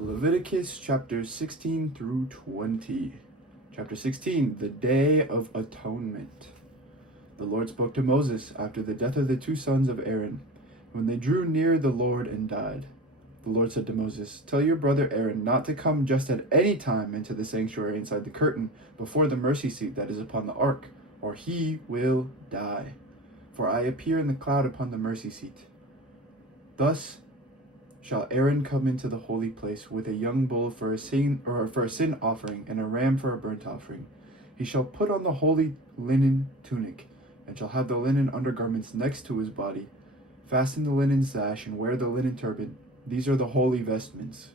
Leviticus chapters 16 through 20. Chapter 16, the Day of Atonement. The Lord spoke to Moses after the death of the two sons of Aaron, when they drew near the Lord and died. The Lord said to Moses, "Tell your brother Aaron not to come just at any time into the sanctuary inside the curtain before the mercy seat that is upon the ark, or he will die. For I appear in the cloud upon the mercy seat. Thus shall Aaron come into the holy place with a young bull for a sin offering and a ram for a burnt offering. He shall put on the holy linen tunic, and shall have the linen undergarments next to his body. Fasten the linen sash and wear the linen turban. These are the holy vestments.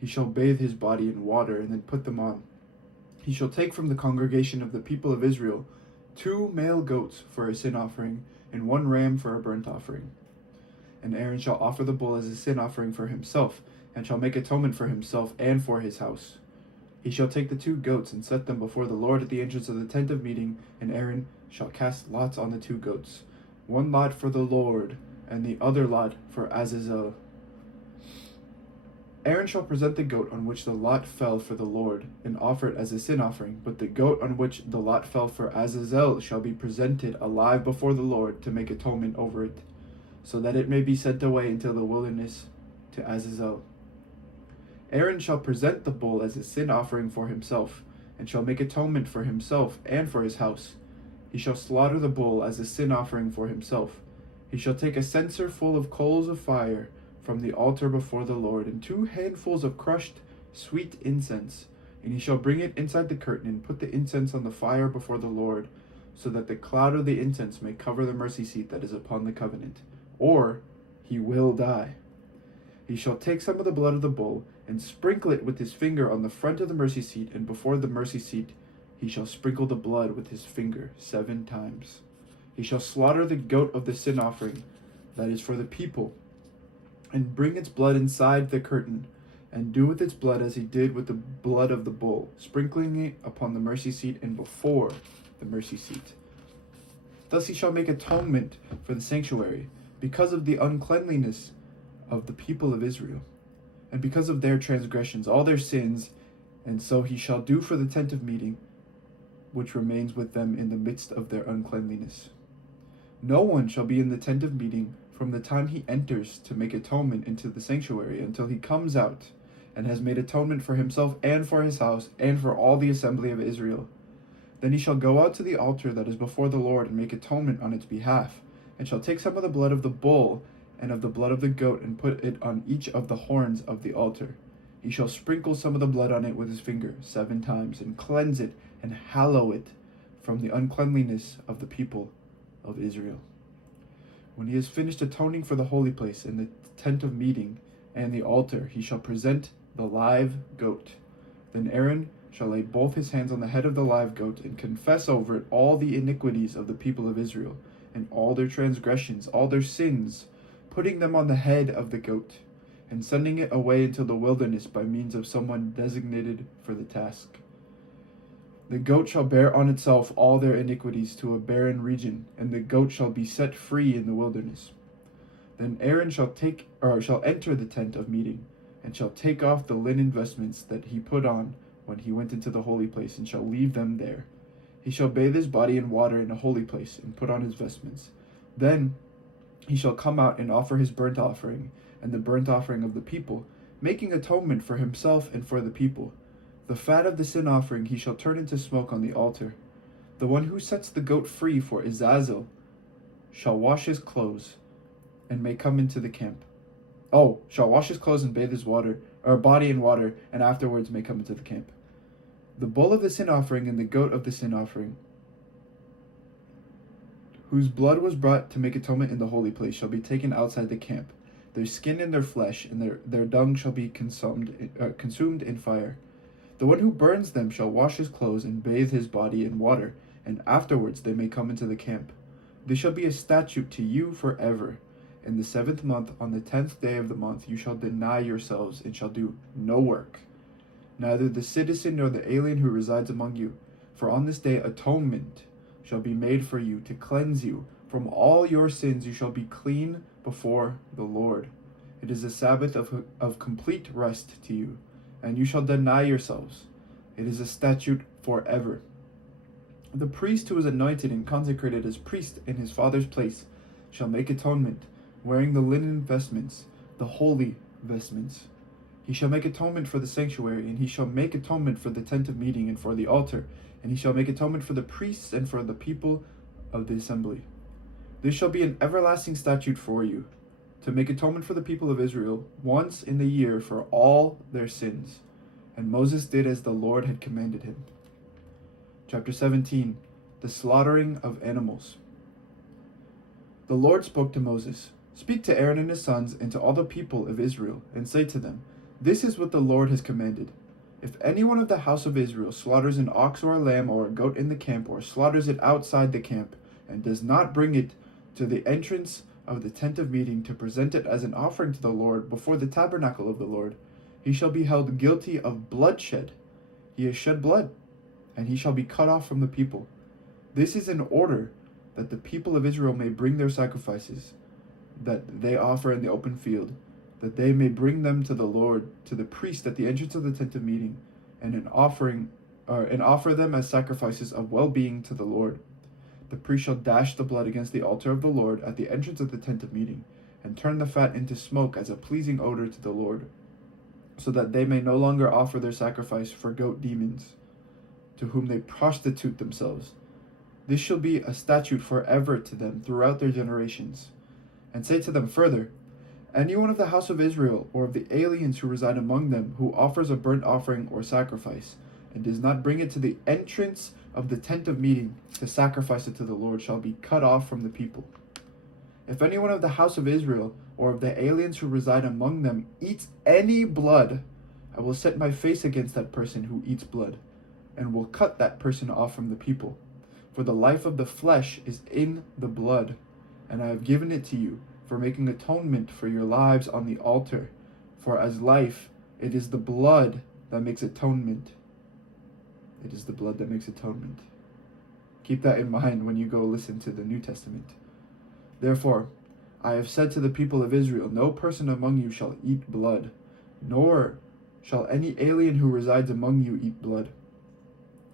He shall bathe his body in water and then put them on. He shall take from the congregation of the people of Israel 2 male goats for a sin offering and 1 ram for a burnt offering. And Aaron shall offer the bull as a sin offering for himself, and shall make atonement for himself and for his house. He shall take the 2 goats and set them before the Lord at the entrance of the tent of meeting, and Aaron shall cast lots on the 2 goats, 1 lot for the Lord, and the other lot for Azazel. Aaron shall present the goat on which the lot fell for the Lord, and offer it as a sin offering, but the goat on which the lot fell for Azazel shall be presented alive before the Lord to make atonement over it, so that it may be sent away into the wilderness to Azazel. Aaron shall present the bull as a sin offering for himself, and shall make atonement for himself and for his house. He shall slaughter the bull as a sin offering for himself. He shall take a censer full of coals of fire from the altar before the Lord, and 2 handfuls of crushed sweet incense, and he shall bring it inside the curtain and put the incense on the fire before the Lord, so that the cloud of the incense may cover the mercy seat that is upon the covenant, or he will die. He shall take some of the blood of the bull and sprinkle it with his finger on the front of the mercy seat, and before the mercy seat he shall sprinkle the blood with his finger 7 times. He shall slaughter the goat of the sin offering that is for the people, and bring its blood inside the curtain, and do with its blood as he did with the blood of the bull, sprinkling it upon the mercy seat and before the mercy seat. Thus he shall make atonement for the sanctuary, because of the uncleanliness of the people of Israel, and because of their transgressions, all their sins, and so he shall do for the tent of meeting, which remains with them in the midst of their uncleanliness. No one shall be in the tent of meeting from the time he enters to make atonement into the sanctuary until he comes out and has made atonement for himself and for his house and for all the assembly of Israel. Then he shall go out to the altar that is before the Lord and make atonement on its behalf, and shall take some of the blood of the bull and of the blood of the goat and put it on each of the horns of the altar. He shall sprinkle some of the blood on it with his finger 7 times, and cleanse it and hallow it from the uncleanliness of the people of Israel. When he has finished atoning for the holy place and the tent of meeting and the altar, he shall present the live goat. Then Aaron shall lay both his hands on the head of the live goat and confess over it all the iniquities of the people of Israel, and all their transgressions, all their sins, putting them on the head of the goat, and sending it away into the wilderness by means of someone designated for the task. The goat shall bear on itself all their iniquities to a barren region, and the goat shall be set free in the wilderness. Then Aaron shall enter the tent of meeting, and shall take off the linen vestments that he put on when he went into the holy place, and shall leave them there. He shall bathe his body in water in a holy place, and put on his vestments. Then he shall come out and offer his burnt offering, and the burnt offering of the people, making atonement for himself and for the people. The fat of the sin offering he shall turn into smoke on the altar. The one who sets the goat free for Azazel shall wash his clothes, and may come into the camp. Shall wash his clothes and bathe his body in water, and afterwards may come into the camp. The bull of the sin offering and the goat of the sin offering, whose blood was brought to make atonement in the holy place, shall be taken outside the camp. Their skin and their flesh and their dung shall be consumed in fire. The one who burns them shall wash his clothes and bathe his body in water, and afterwards they may come into the camp. This shall be a statute to you forever. In the 7th month, on the 10th day of the month, you shall deny yourselves and shall do no work, neither the citizen nor the alien who resides among you. For on this day atonement shall be made for you to cleanse you from all your sins. You shall be clean before the Lord. It is a Sabbath of complete rest to you. and you shall deny yourselves. It is a statute forever. The priest who is anointed and consecrated as priest in his father's place shall make atonement, wearing the linen vestments, the holy vestments. He shall make atonement for the sanctuary, and he shall make atonement for the tent of meeting and for the altar, and he shall make atonement for the priests and for the people of the assembly. This shall be an everlasting statute for you, to make atonement for the people of Israel once in the year for all their sins. And Moses did as the Lord had commanded him. Chapter 17. The slaughtering of animals. The Lord spoke to Moses, "Speak to Aaron and his sons and to all the people of Israel, and say to them, This is what the Lord has commanded. If anyone of the house of Israel slaughters an ox or a lamb or a goat in the camp, or slaughters it outside the camp, and does not bring it to the entrance of the tent of meeting to present it as an offering to the Lord before the tabernacle of the Lord, he shall be held guilty of bloodshed. He has shed blood, and he shall be cut off from the people. This is in order that the people of Israel may bring their sacrifices that they offer in the open field, that they may bring them to the Lord, to the priest at the entrance of the tent of meeting, and offer them as sacrifices of well-being to the Lord. The priest shall dash the blood against the altar of the Lord at the entrance of the tent of meeting, and turn the fat into smoke as a pleasing odor to the Lord, so that they may no longer offer their sacrifice for goat demons, to whom they prostitute themselves. This shall be a statute forever to them throughout their generations. And say to them further, Anyone of the house of Israel, or of the aliens who reside among them, who offers a burnt offering or sacrifice, and does not bring it to the entrance of the tent of meeting to sacrifice it to the Lord, shall be cut off from the people. If anyone of the house of Israel, or of the aliens who reside among them, eats any blood, I will set my face against that person who eats blood, and will cut that person off from the people. For the life of the flesh is in the blood, and I have given it to you for making atonement for your lives on the altar. For as life, it is the blood that makes atonement. It is the blood that makes atonement. Keep that in mind when you go listen to the New Testament. Therefore, I have said to the people of Israel, no person among you shall eat blood, nor shall any alien who resides among you eat blood.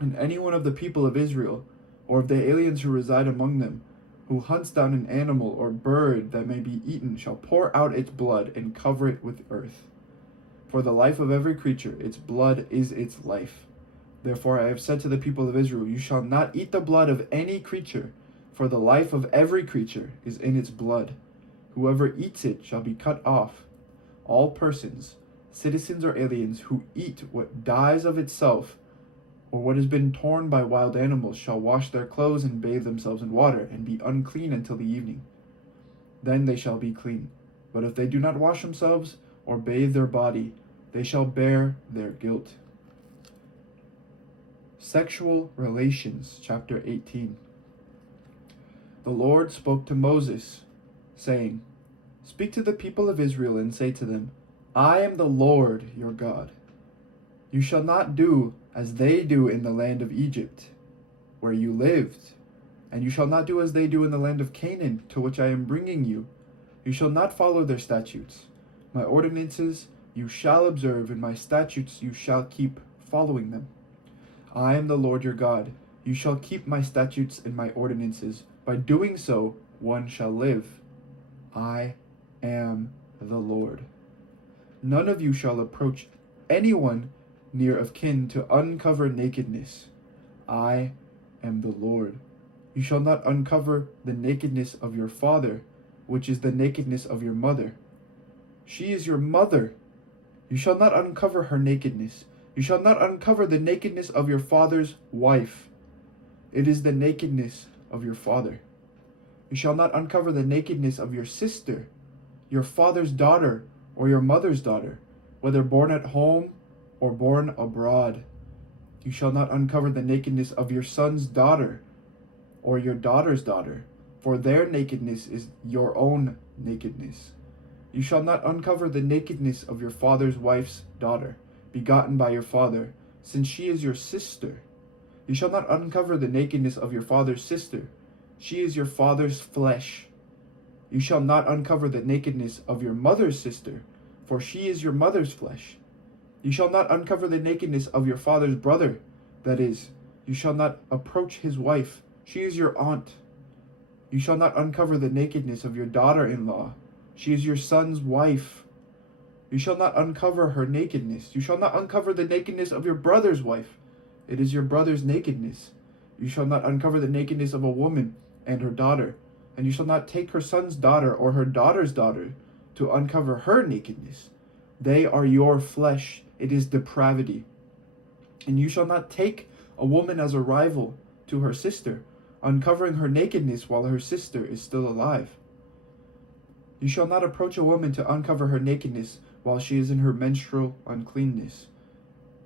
And any one of the people of Israel, or of the aliens who reside among them, who hunts down an animal or bird that may be eaten, shall pour out its blood and cover it with earth. For the life of every creature, its blood is its life. Therefore I have said to the people of Israel, you shall not eat the blood of any creature, for the life of every creature is in its blood. Whoever eats it shall be cut off. All persons, citizens or aliens, who eat what dies of itself, or what has been torn by wild animals, shall wash their clothes and bathe themselves in water, and be unclean until the evening. Then they shall be clean. But if they do not wash themselves, or bathe their body, they shall bear their guilt. Sexual relations, chapter 18. The Lord spoke to Moses, saying, Speak to the people of Israel and say to them, I am the Lord your God. You shall not do as they do in the land of Egypt, where you lived, and you shall not do as they do in the land of Canaan, to which I am bringing you. You shall not follow their statutes. My ordinances you shall observe, and my statutes you shall keep, following them. I am the Lord your God. You shall keep my statutes and my ordinances. By doing so, one shall live. I am the Lord. None of you shall approach anyone near of kin to uncover nakedness. I am the Lord. You shall not uncover the nakedness of your father, which is the nakedness of your mother. She is your mother. You shall not uncover her nakedness. You shall not uncover the nakedness of your father's wife. It is the nakedness of your father. You shall not uncover the nakedness of your sister, your father's daughter, or your mother's daughter, whether born at home or born abroad. You shall not uncover the nakedness of your son's daughter or your daughter's daughter, for their nakedness is your own nakedness. You shall not uncover the nakedness of your father's wife's daughter, begotten by your father, since she is your sister. You shall not uncover the nakedness of your father's sister. She is your father's flesh. You shall not uncover the nakedness of your mother's sister, for she is your mother's flesh. You shall not uncover the nakedness of your father's brother. That is, you shall not approach his wife. She is your aunt. You shall not uncover the nakedness of your daughter-in-law. She is your son's wife. You shall not uncover her nakedness. You shall not uncover the nakedness of your brother's wife. It is your brother's nakedness. You shall not uncover the nakedness of a woman and her daughter. And you shall not take her son's daughter or her daughter's daughter to uncover her nakedness. They are your flesh. It is depravity. And you shall not take a woman as a rival to her sister, uncovering her nakedness while her sister is still alive. You shall not approach a woman to uncover her nakedness while she is in her menstrual uncleanness.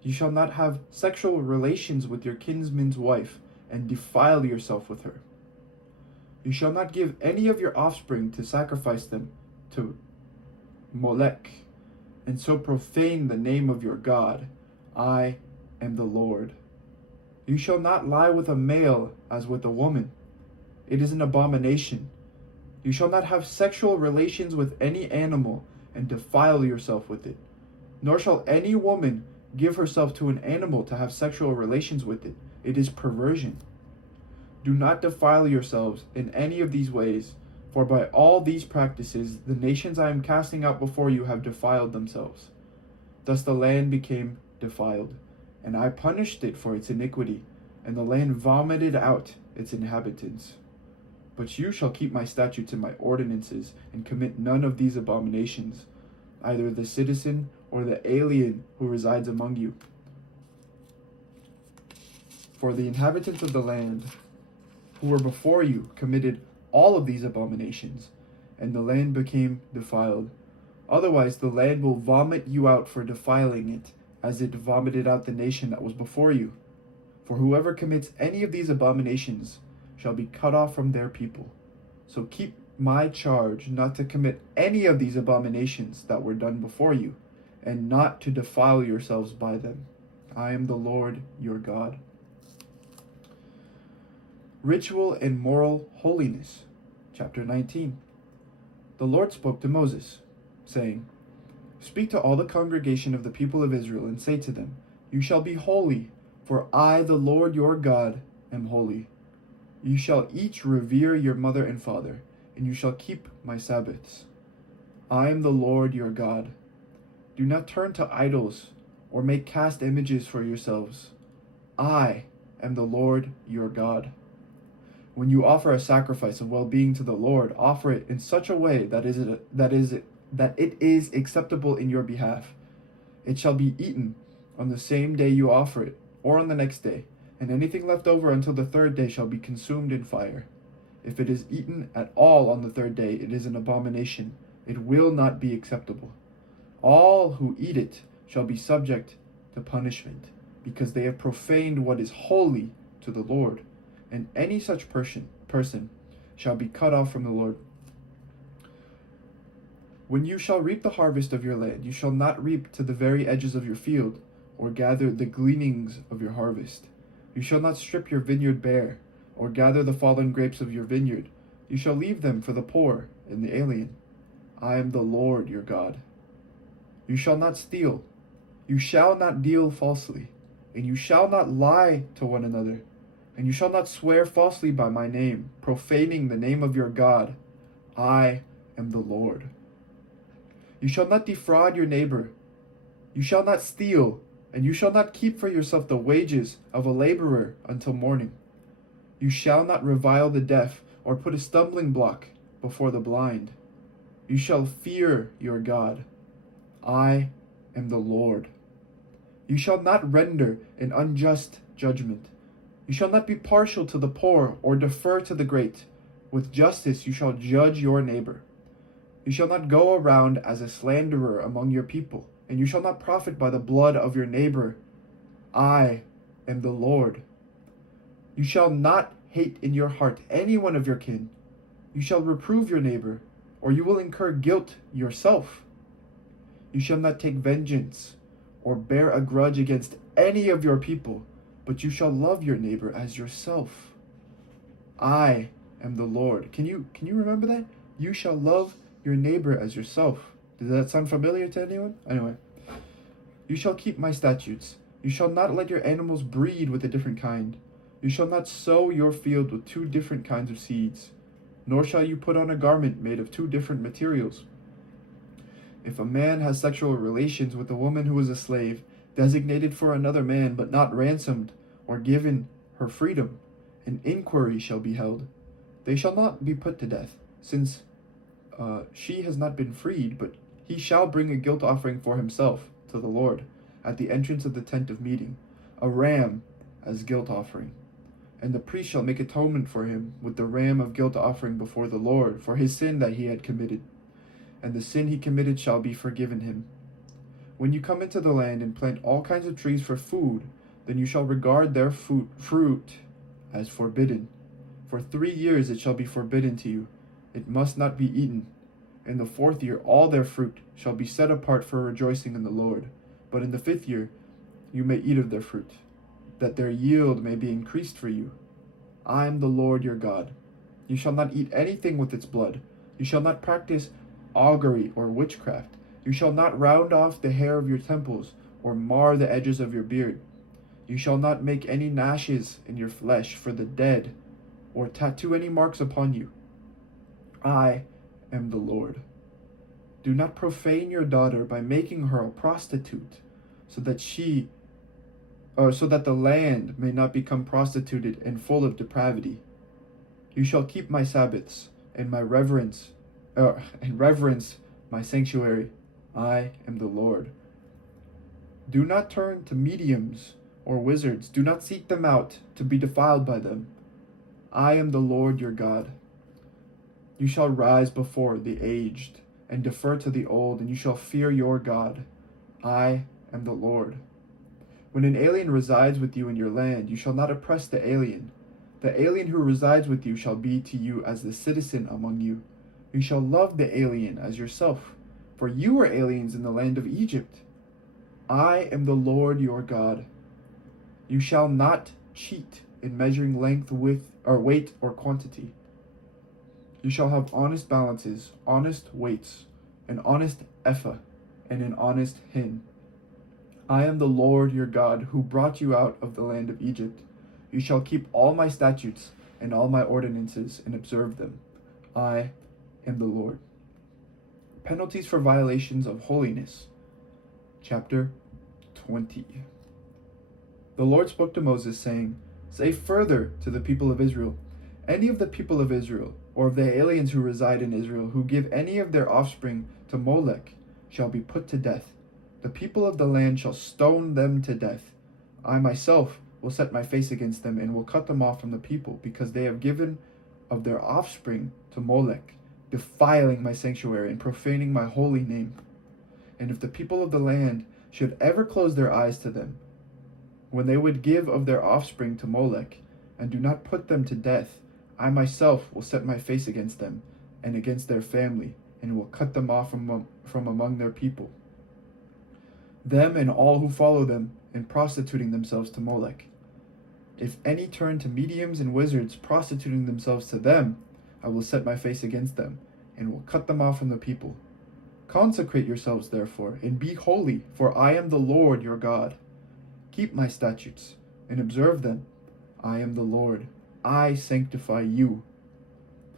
You shall not have sexual relations with your kinsman's wife and defile yourself with her. You shall not give any of your offspring to sacrifice them to Molech, and so profane the name of your God. I am the Lord. You shall not lie with a male as with a woman. It is an abomination. You shall not have sexual relations with any animal and defile yourself with it. Nor shall any woman give herself to an animal to have sexual relations with it. It is perversion. Do not defile yourselves in any of these ways, for by all these practices the nations I am casting out before you have defiled themselves. Thus the land became defiled, and I punished it for its iniquity, and the land vomited out its inhabitants. But you shall keep my statutes and my ordinances, and commit none of these abominations, either the citizen or the alien who resides among you. For the inhabitants of the land who were before you committed all of these abominations, and the land became defiled. Otherwise the land will vomit you out for defiling it, as it vomited out the nation that was before you. For whoever commits any of these abominations shall be cut off from their people. So keep my charge not to commit any of these abominations that were done before you, and not to defile yourselves by them. I am the Lord your God. Ritual and moral holiness. Chapter 19. The Lord spoke to Moses, saying, Speak to all the congregation of the people of Israel, and say to them, You shall be holy, for I, the Lord your God, am holy. You shall each revere your mother and father, and you shall keep my Sabbaths. I am the Lord your God. Do not turn to idols, or make cast images for yourselves. I am the Lord your God. When you offer a sacrifice of well-being to the Lord, offer it in such a way that it is acceptable in your behalf. It shall be eaten on the same day you offer it, or on the next day, and anything left over until the third day shall be consumed in fire. If it is eaten at all on the third day, it is an abomination. It will not be acceptable. All who eat it shall be subject to punishment, because they have profaned what is holy to the Lord. And any such person shall be cut off from the Lord. When you shall reap the harvest of your land, you shall not reap to the very edges of your field, or gather the gleanings of your harvest. You shall not strip your vineyard bare, or gather the fallen grapes of your vineyard. You shall leave them for the poor and the alien. I am the Lord your God. You shall not steal. You shall not deal falsely, and you shall not lie to one another. And you shall not swear falsely by my name, profaning the name of your God. I am the Lord. You shall not defraud your neighbor. You shall not steal, and you shall not keep for yourself the wages of a laborer until morning. You shall not revile the deaf, or put a stumbling block before the blind. You shall fear your God. I am the Lord. You shall not render an unjust judgment. You shall not be partial to the poor, or defer to the great. With justice you shall judge your neighbor. You shall not go around as a slanderer among your people, and you shall not profit by the blood of your neighbor. I am the Lord. You shall not hate in your heart any one of your kin. You shall reprove your neighbor, or you will incur guilt yourself. You shall not take vengeance, or bear a grudge against any of your people, but you shall love your neighbor as yourself. I am the Lord. Can you remember that? You shall love your neighbor as yourself. Does that sound familiar to anyone? Anyway. You shall keep my statutes. You shall not let your animals breed with a different kind. You shall not sow your field with two different kinds of seeds, nor shall you put on a garment made of two different materials. If a man has sexual relations with a woman who is a slave, designated for another man but not ransomed or given her freedom, an inquiry shall be held. They shall not be put to death, since she has not been freed, but he shall bring a guilt offering for himself to the Lord at the entrance of the tent of meeting, a ram as guilt offering. And the priest shall make atonement for him with the ram of guilt offering before the Lord for his sin that he had committed, and the sin he committed shall be forgiven him. When you come into the land and plant all kinds of trees for food, then you shall regard their fruit as forbidden. For 3 years it shall be forbidden to you. It must not be eaten. In the 4th year all their fruit shall be set apart for rejoicing in the Lord. But in the 5th year you may eat of their fruit, that their yield may be increased for you. I am the Lord your God. You shall not eat anything with its blood. You shall not practice augury or witchcraft. You shall not round off the hair of your temples, or mar the edges of your beard. You shall not make any gnashes in your flesh for the dead, or tattoo any marks upon you. I am the Lord. Do not profane your daughter by making her a prostitute, so that the land may not become prostituted and full of depravity. You shall keep my Sabbaths and reverence my sanctuary. I am the Lord. Do not turn to mediums or wizards. Do not seek them out to be defiled by them. I am the Lord your God. You shall rise before the aged and defer to the old, and you shall fear your God. I am the Lord. When an alien resides with you in your land, you shall not oppress the alien. The alien who resides with you shall be to you as the citizen among you. You shall love the alien as yourself, for you were aliens in the land of Egypt. I am the Lord your God. You shall not cheat in measuring length, width, or weight, or quantity. You shall have honest balances, honest weights, an honest ephah, and an honest hin. I am the Lord your God, who brought you out of the land of Egypt. You shall keep all my statutes and all my ordinances and observe them. I am the Lord. Penalties for violations of holiness. Chapter 20. The Lord spoke to Moses, saying, Say further to the people of Israel, any of the people of Israel, or of the aliens who reside in Israel, who give any of their offspring to Molech, shall be put to death. The people of the land shall stone them to death. I myself will set my face against them and will cut them off from the people, because they have given of their offspring to Molech, defiling my sanctuary and profaning my holy name. And if the people of the land should ever close their eyes to them, when they would give of their offspring to Molech, and do not put them to death, I myself will set my face against them and against their family, and will cut them off from among their people, them and all who follow them in prostituting themselves to Molech. If any turn to mediums and wizards, prostituting themselves to them, I will set my face against them, and will cut them off from the people. Consecrate yourselves, therefore, and be holy, for I am the Lord your God. Keep my statutes, and observe them. I am the Lord. I sanctify you.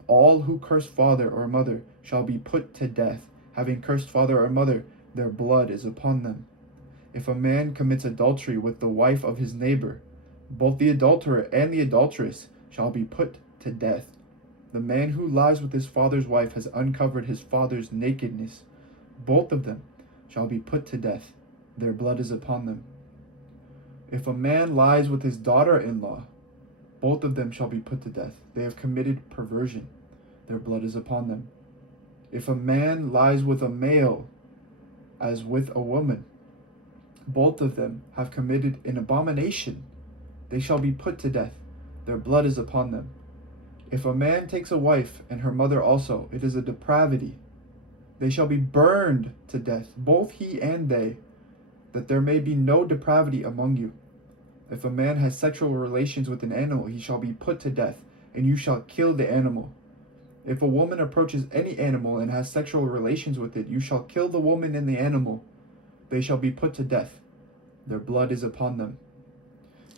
All who curse father or mother shall be put to death. Having cursed father or mother, their blood is upon them. If a man commits adultery with the wife of his neighbor, both the adulterer and the adulteress shall be put to death. The man who lies with his father's wife has uncovered his father's nakedness. Both of them shall be put to death. Their blood is upon them. If a man lies with his daughter-in-law, both of them shall be put to death. They have committed perversion. Their blood is upon them. If a man lies with a male as with a woman, both of them have committed an abomination. They shall be put to death. Their blood is upon them. If a man takes a wife and her mother also, it is a depravity. They shall be burned to death, both he and they, that there may be no depravity among you. If a man has sexual relations with an animal, he shall be put to death, and you shall kill the animal. If a woman approaches any animal and has sexual relations with it, you shall kill the woman and the animal. they shall be put to death. Their blood is upon them.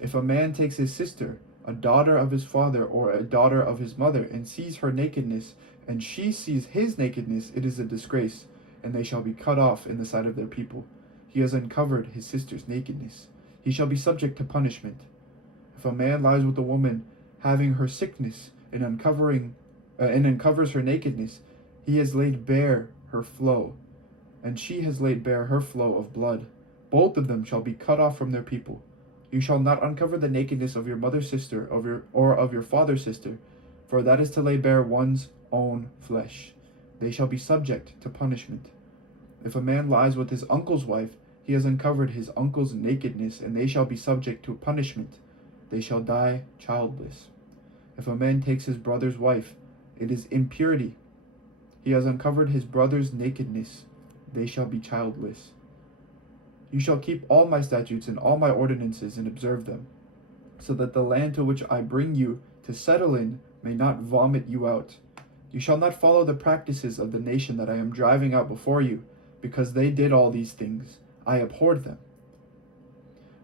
If a man takes his sister, a daughter of his father or a daughter of his mother, and sees her nakedness, and she sees his nakedness, it is a disgrace, and they shall be cut off in the sight of their people. He has uncovered his sister's nakedness. He shall be subject to punishment. If a man lies with a woman having her sickness and uncovers her nakedness, he has laid bare her flow, and she has laid bare her flow of blood. Both of them shall be cut off from their people. You shall not uncover the nakedness of your mother's sister or of your father's sister, for that is to lay bare one's own flesh. They shall be subject to punishment. If a man lies with his uncle's wife, he has uncovered his uncle's nakedness, and they shall be subject to punishment. They shall die childless. If a man takes his brother's wife, it is impurity. He has uncovered his brother's nakedness. They shall be childless. You shall keep all my statutes and all my ordinances and observe them, so that the land to which I bring you to settle in may not vomit you out. You shall not follow the practices of the nation that I am driving out before you, because they did all these things. I abhorred them.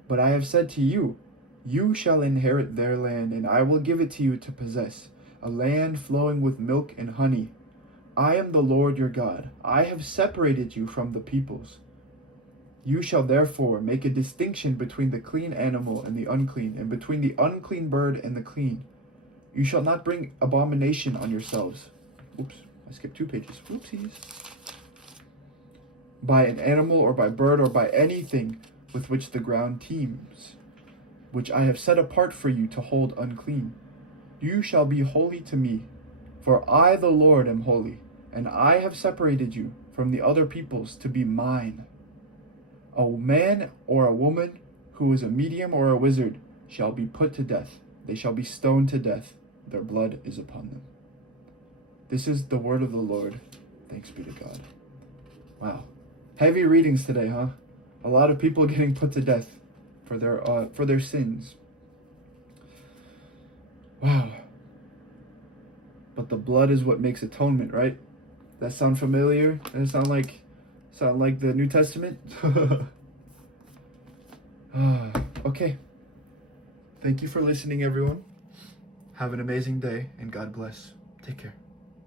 But I have said to you, you shall inherit their land, and I will give it to you to possess, a land flowing with milk and honey. I am the Lord your God. I have separated you from the peoples. You shall therefore make a distinction between the clean animal and the unclean, and between the unclean bird and the clean. You shall not bring abomination on yourselves. Oops, I skipped 2 pages. Whoopsies. By an animal or by bird or by anything with which the ground teems, which I have set apart for you to hold unclean. You shall be holy to me, for I the Lord am holy, and I have separated you from the other peoples to be mine. A man or a woman who is a medium or a wizard shall be put to death. They shall be stoned to death. Their blood is upon them. This is the word of the Lord. Thanks be to God. Wow. Heavy readings today, huh? A lot of people getting put to death for their sins. Wow. But the blood is what makes atonement, right? That sound familiar? Does it sound like the New Testament? Okay. Thank you for listening, everyone. Have an amazing day, and God bless. Take care.